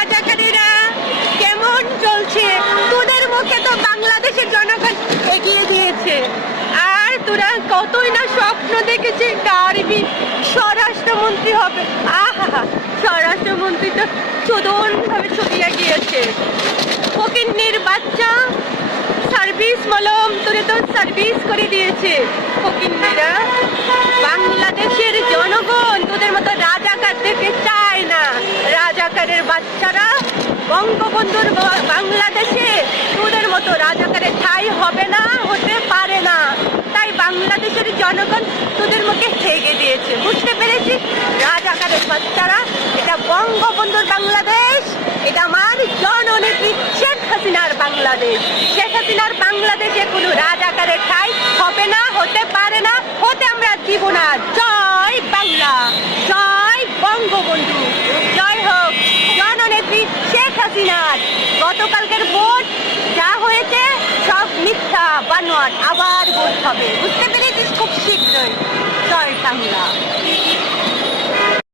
রাজাকারীরা কেমন চলছে, তোদের মুখে তো বাংলাদেশের জনগণ এগিয়ে দিয়েছে। আর তোরা কতই না স্বপ্ন দেখেছে কারবি স্বরাষ্ট্রমন্ত্রী হবে। আহা, স্বরাষ্ট্রমন্ত্রী তো চোদন ভাবে ছড়িয়ে গিয়েছে। ফকিন্নির বাচ্চা সার্ভিস মলম তোরে তো সার্ভিস করে দিয়েছে ফকিন্নিরা। বাংলাদেশের জনগণ তোদের মতো রাজাকারদেরকে চায় না। রাজাকারের বাচ্চারা বঙ্গবন্ধুর বাংলাদেশে তোদের মতো রাজাকারের ঠাঁই হবে না, হতে পারে না। তাই বাংলাদেশের জনগণ তোদের মুখে হেগে দিয়েছে। বুঝতে পেরেছি রাজাকারের বাচ্চারা, এটা বঙ্গবন্ধুর বাংলাদেশ, এটা আমার জননেত্রী শেখ হাসিনার বাংলাদেশ। শেখ হাসিনার বাংলাদেশে কোনো রাজাকারের ঠাঁই হবে না, হতে পারে না, হতে আমরা দিব না। জয় বাংলা, জয় বঙ্গবন্ধু, জয় হোক জননেত্রী শেখ হাসিনার। গতকালকের ভোট যা হয়েছে সব মিথ্যা বানোয়াট, আবার ভোট হবে। বুঝতে পেরেছিস খুব শীঘ্রই। জয় বাংলা।